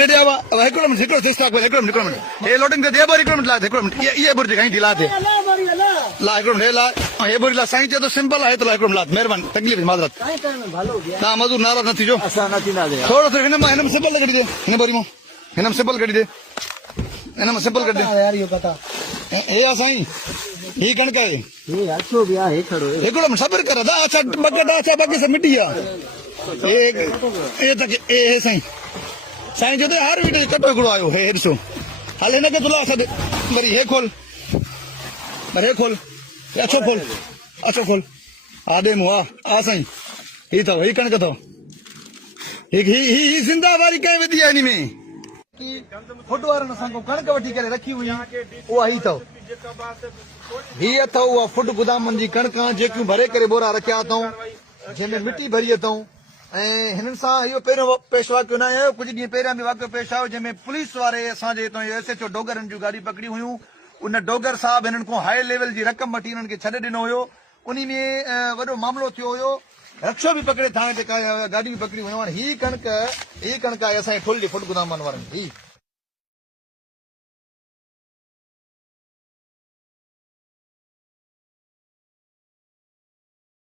हेॾे आवा हिकिड़ो मिंट हिकिड़ो हिकिड़ो मिंट हे लोडिंग ते बोरी हिकिड़ो मिंट ला हिकिड़ो मिंट इहे बोरी कहीं ढीला थिए ला हिकिड़ो मिंट हे ला हे बोरी ला साईं चए थो सिंपल आहे त ला हिकिड़ो मिंट ला महिरबानी तकलीफ़ माज़रत तव्हां मज़ूर नाराज़ न थीजो थोरो थोरो हिन में सिंपल कढी दे हिन बोरी मां हिन में सिंपल कढी दे हिन में सिंपल कढी दे हे आहे साईं ही कणक आहे हिकिड़ो मिंट सब्र कर दा अच्छा बकेट अच्छा बाक़ी सब मिटी आहे हे साईं साईं जो हर वीडियो कटो हिकिड़ो आयो हे ॾिसो हल हिनखे तुला छॾ वरी हे खोल वरी हे खोल अछो खोल हा ॾे मूं हा साईं ही अथव ही कणक अथव ही ज़िंदा वारी कंहिं विधी आहे हिन में फुट वारनि असां को कणक वठी करे रखी हुई उहा ही अथव ही अथव उहा फुट गोदामनि जी कणकां जेकियूं भरे करे बोरा रखिया अथऊं जंहिंमें मिटी भरी अथऊं ऐं हिननि सां इहो पहिरियों पेश वाक़ियो न आयो कुझु ॾींहं पहिरियां बि वाक़ियो पेश आयो जंहिंमें पुलिस वारे असांजे हितां SHO डोगरनि जूं गाॾी पकड़ियूं हुयूं उन डोगर साहिब हिननि खां हाई लेवल जी रक़म वठी हिननि खे छॾे ॾिनो हुयो उन में वॾो मामिलो थियो हुयो रक्षो बि पकड़े थाणे ते गाॾी बि पकड़ी हुयूं हाणे ही कणक आहे असांजे फुल जी फुट गोदामनि वारनि जी